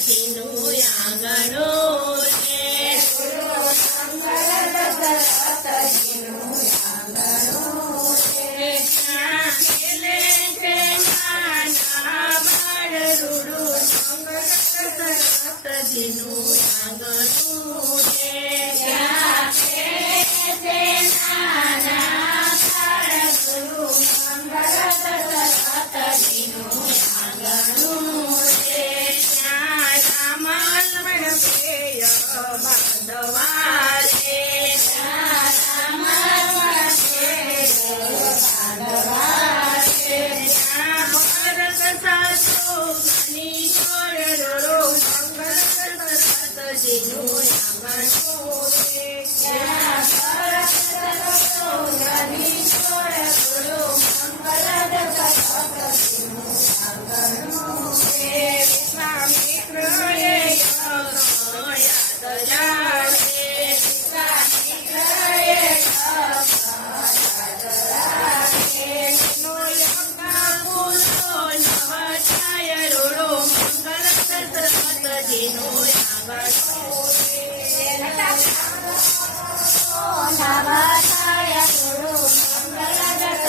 દશરથજીનું આંગણું છે. ત્યાં ખેલે છે નાના બાળ રૂડું દશરથજીનું આંગણું છે. ત્યાં ખેલે છે નાના બાળ રૂડું દશરથજીનું આંગણું છે. ત્યાં રામ લક્ષ્મણ પ્રિય બાંધવા રે. ત્યાં રામ લક્ષ્મણ પ્રિય બાંધવા રે. ત્યાં ભરત શત્રુઘ્નની જોડ રોડો દશરથજીનું આંગણું છે. ત્યાં ભરત શત્રુઘ્નની જોડ રોડો દશરથજીનું આંગણું છે. વિશ્વામિત્રએ યાદ જાણે. વિશ્વામિત્રએ નો યજ્ઞ પૂરો નવચાય રોડો મંગલ દશરથજીનું આંગણું છે. નવચાય રોડો મંગલ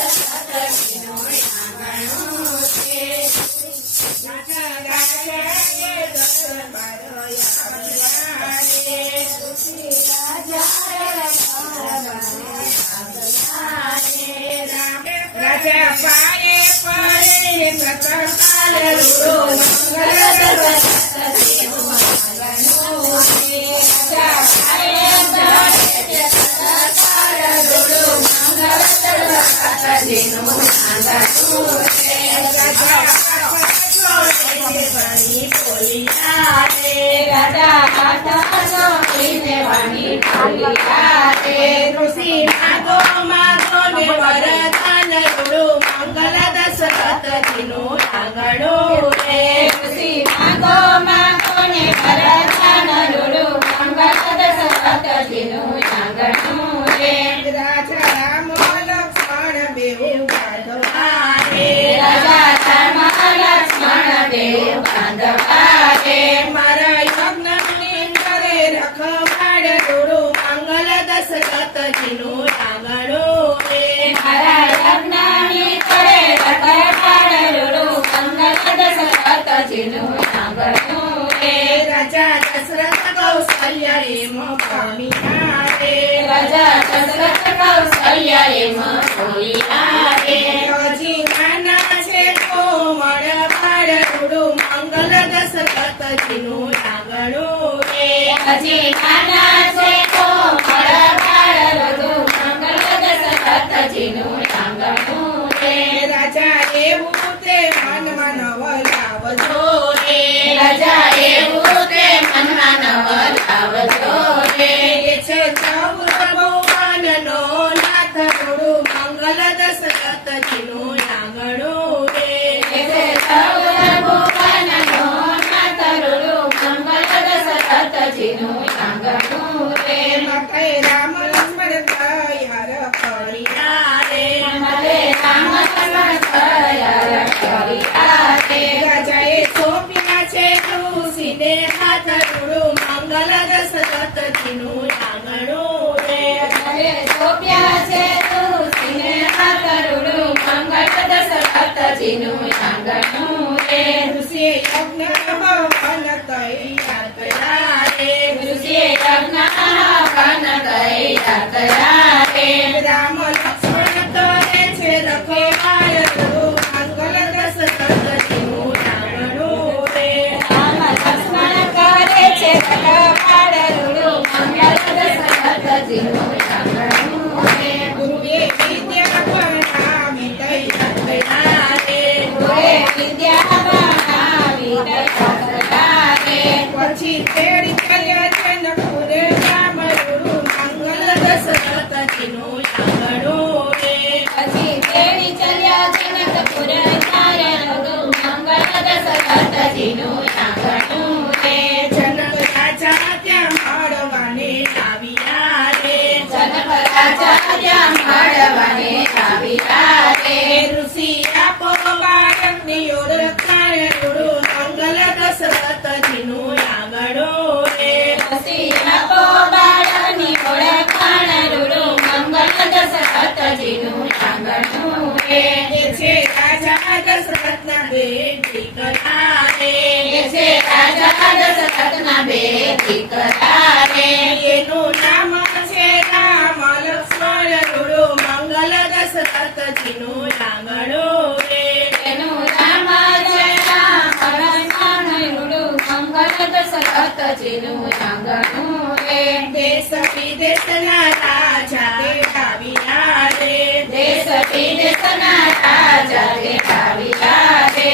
દશરથજીનું આંગણું છે. રાજા પાયે પડે સતકાલ રૂડો મંગલ દશરથજીનું આંગણું છે. રાજા પાયે પડે સતકાલ રૂડો મંગલ દશરથજીનું આંગણું છે. રાજા વાણી બોલિયા રે. રાજા માતા જોઈને વાણી બોલિયા રે. ઋષિ માગો ને વરદાન રૂડું મંગલ દશરથજીનું આંગણું રે. ઋષિ માગો ને વરદાન રૂડું મંગલ દશરથજીનું આંગણું રે. રાજા રામ લક્ષ્મણ બેઉ બાંધવા રે. રાજા રામ લક્ષ્મણ બેઉ બાંધવા રે. મારા યજ્ઞની કરે રખવાડ રૂડું મંગલ દશરથજીનું આંગણું રે. મારા યજ્ઞની કરે રખવાડ રૂડું મંગલ દશરથજીનું આંગણું રે. રાજા દશરથ કૌશલ્ય એમ પામ્યા રે. રાજા દશરથ કૌશલ્ય એમ બોલ્યા રે. હજી નાના છે કોમળ બાળ રૂડું મંગલ દશરથજીનું આંગણું રે. હજી નાના છે કોમળ બાળ રૂડું મંગલ દશરથજીનું આંગણું રે. રાજા એવું તે મનમાં નવલાવજો રે. રાજા એવું તે મનમાં નવલાવજો રે. છે ચૌર ભુવનનો નાથ રૂડું મંગલ દશરથજીનું આંગણું રે. છે ચૌર ભુવનનો નાથ રૂડું મંગલ દશરથજીનું આંગણું રે. મતે રામ લક્ષ્મણ તૈયાર કર્યા રે. મતે રામ લક્ષ્મણ તૈયાર કર્યા રે. રાજાએ સોંપ્યા છે ઋષિને હાથ રૂડું મંગલ દશરથજીનું આંગણું રે. રાજાએ સોંપ્યા છે ઋષિને હાથ રૂડું મંગલ દશરથજીનું આંગણું રે. ઋષિએ યજ્ઞ હવન તૈયાર કર્યા રે. ઋષિએ યજ્ઞ હવન તૈયાર કર્યા રે. રામ લક્ષ્મણ કરે છે રખવાડ રૂડું મંગલ દશરથજીનું આંગણું રે. રામ લક્ષ્મણ કરે છે રખવાડ રૂડું મંગલ દશરથજીનું આંગણું રે. ગુરુએ વિદ્યા ભણાવી તૈયાર કર્યા રે. ગુરુએ વિદ્યા ભણાવી તૈયાર કર્યા રે. પછી તેડી ચાલ્યા જનકપુર રામ રૂડું મંગલ દશરથજીનું આંગણું રે. પછી તેડી ચાલ્યા જનકપુર રામ રૂડું મંગલ દશરથજીનું આંગણું રે. જનક રાજા ત્યાં મળવાને આવ્યા રે. જનક રાજા ત્યાં મળવાને આવ્યા રે. ઋષિ આપો બાળકની ઓળખાણ રૂડું મંગલ દશરથજીનું દશરથના બે દીકરા રે. છે રાજા દશરથના બે દીકરા રે. એનું નામ છે રામ લક્ષ્મણ રૂડું મંગલ દશરથજીનું આંગણું રે. એનું નામ છે રામ લક્ષ્મણ રૂડું મંગલ દશરથજીનું આંગણું રે. દેશ વિદેશના રાજા આવ્યા રે. દેશ વિદેશના રાજા આવ્યા રે.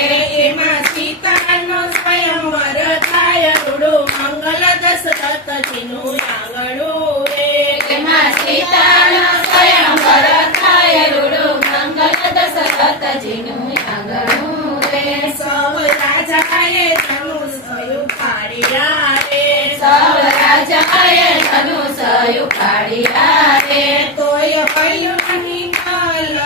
એમાં સીતાનો સ્વયંવર થાય રૂડું મંગલ દશરથજીનું આંગણું રે. એમાં સીતાનો સ્વયંવર થાય રૂડું મંગલ દશરથજીનું આંગણું રે. સૌ રાજાએ ધનુષ ઉપાડ્યા રે. સૌ રાજાએ ધનુષ ઉપાડ્યા રે. તોય હૈયું નહીં કાલ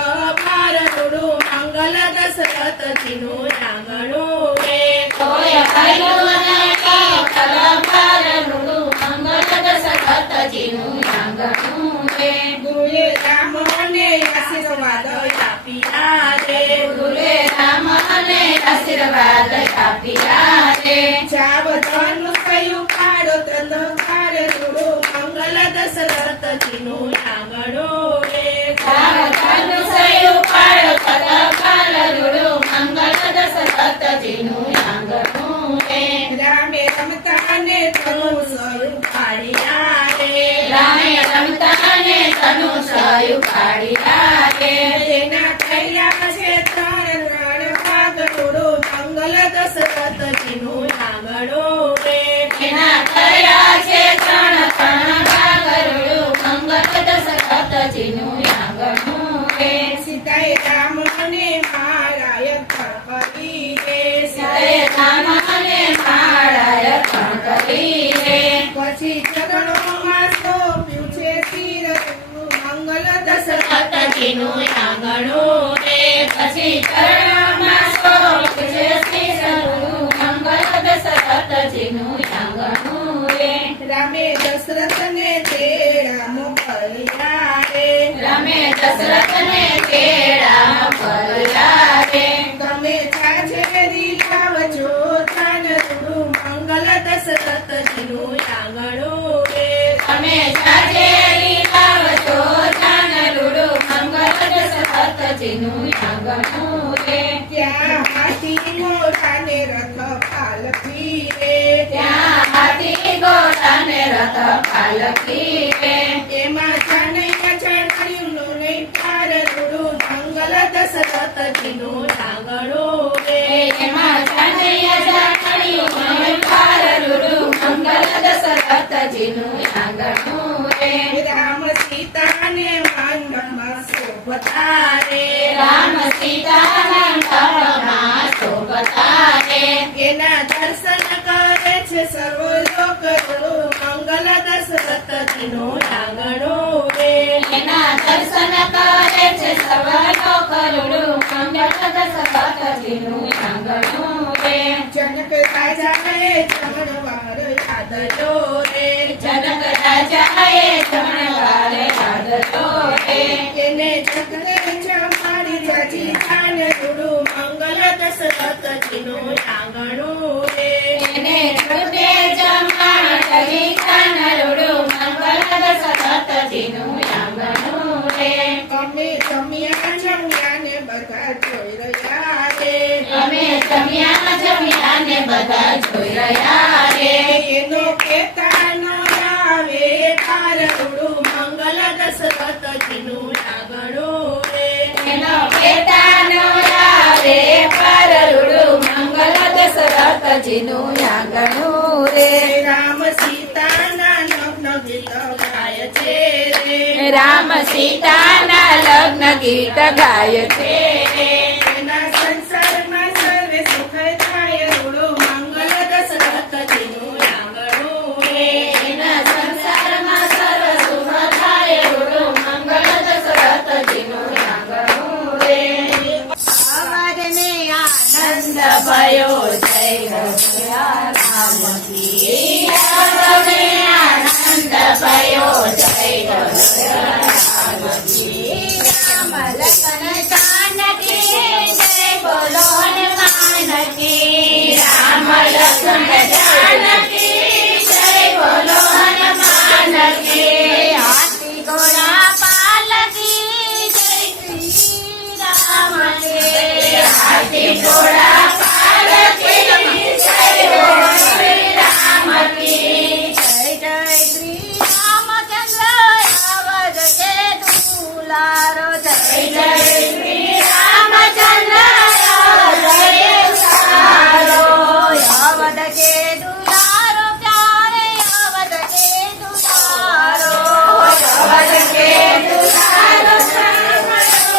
ભાર રૂડું મંગલ દશરથજીનું આંગણું રે. કોઈ હૈયું નહીં કલભાર રૂડું મંગલ દશરથજીનું આંગણું રે. ગુરુએ રામને આશીર્વાદ આપ્યા રે. ગુરુએ રામને આશીર્વાદ આપ્યા રે. જાવ ધનુષ ઉપાડો તંદકાર રૂડું મંગલ દશરથજીનું આંગણું રે. ધનુષ ઉપાડો કલભાર રૂડું મંગલ દશરથજીનું આંગણું રે. રામે રમતા ને ધનુષ ઉપાડ્યા રે. રામે રમતા ને ધનુષ ઉપાડ્યા રે. એના થયા છે ત્રણ ભાગ રૂડું મંગલ દશરથજીનું આંગણું રે. એના થયા છે ત્રણ ભાગ રૂડું મંગલ દશરથજીનું આંગણું રે. સીતાએ રામને મારાય કરી રે. સીતાએ રામને માળાય અર્પણ કરી રે. પછી ચરણોમાં સોંપ્યું છે તીર મંગલ દશરથજીનું આંગણું રે. પછી ચરણોમાં સોંપ્યું છે શ્રીસરું મંગલ દશરથજીનું આંગણું રે. રામે દશરથને તેડા મોકલ્યા રે. રામે દશરથને તેડા મોકલ્યા રે. તમે છાછેરી લાવજો ધન રૂડું મંગલ દશરથજીનું આંગણું રે. તમે સાજેરી લાવજો ધન રૂડું મંગલ દશરથજીનું આંગણું રે. ત્યાં હાથી મોઢાને રથ પાલકી રે. ત્યાં હાથી ઘોડાને રથ પાલકી રે. એમાં જાનૈયા ચડાયું નહીં પાર રૂડું મંગલ દશરથજીનું આંગણું રે. એમાં જાનૈયા જાણ્યું પાર રૂડું મંગલ દશરથજીનું આંગણું રે. રામ સીતાને મંડપમાં શોભતા રે. રામ સીતાના મંડપમાં શોભતા રે. એના દર્શન કરે છે સર્વ લોક રૂડું મંગલ દશરથજીનું આંગણું રે. એના દર્શન કરે છે સર્વ લોક રૂડું મંગલ દશરથજીનું આંગણું રે. જનક રાજાએ જમણવાર યાદજો રે. જનક રાજાએ જમણવાર યાદજો રે. એને જગને જમાડી જાજી જાન રૂડું મંગલ દશરથજીનું આંગણું રે. એને જગતે જમાડી જાન રૂડું મંગલ દશરથજીનું આંગણું રે. અમે જમ્યા જમ્યા ને બધા જોઈ રહ્યા રે. અમે જમ્યા ને બધા જોઈ રહ્યા રે. એનો કેતાનો આવે પાર રૂડું મંગલ દશરથજીનું આંગણું રે. એનો પેટાનો આવે પાર રૂડું મંગલ દશરથજીનું આંગણું રે. રામ સીતાના લગ્ન ગીત ગાય છે રે. રામ સીતાના લગ્ન ગીત ગાય છે. એના સંસારમાં સર્વે સુખ થાય રૂડું મંગલ દશરથજીનું આંગણું રે. એના સંસારમાં સર્વ સુખ થાય રૂડું મંગલ દશરથજીનું આંગણું રે. આવાજને આનંદ ભયો જય રામ કી. આવાજને આનંદ ભયો જય રામ કી. રામ લખન જાનકી જય બોલો ઘોડા પાલકી જય હો શ્રી રામ કી જય જય શ્રી રામચંદ્ર આવજ કે દુલારો જય જય શ્રી રામચંદ્ર જય સારો આવદ કે દુલારો પ્યારે આવદ કે દુલારો અવધ કે દુલારો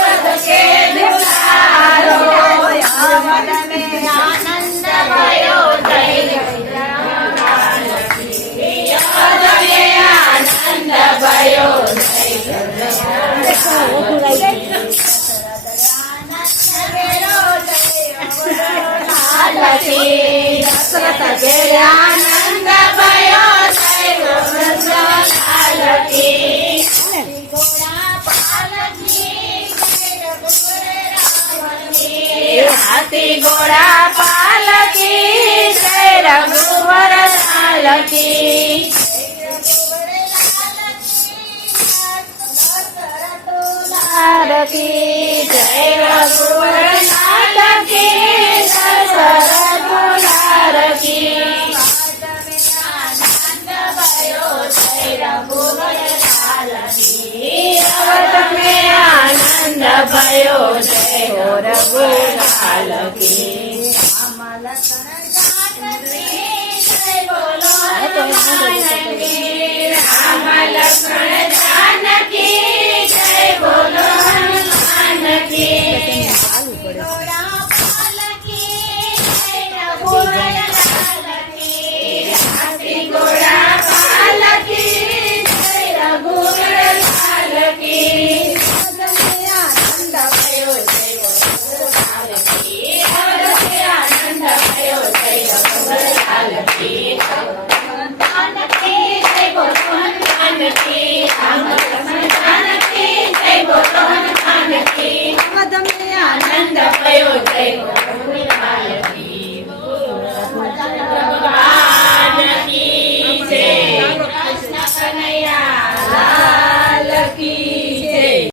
અવધ કે દુલારો આવદ મે આનંદ ભયો જય અવધે આનંદ ભયો દશરથ ઘેર આનંદ ભયો જય લાલકી ઘોડા પાલકી જય રઘુવર રામની હાથી ઘોડા પાલકી જય રઘુવર લાલકી લાલકી જય રઘુવર લાલકી દશરથ લાલકી આનંદ ભયો જય રઘુવર લાલકી અવધ મે આનંદ ભયો જય હો રઘુ લાલકી રામ લખન જય બોલો હનુમાન કી રામ લક્ષ્મણ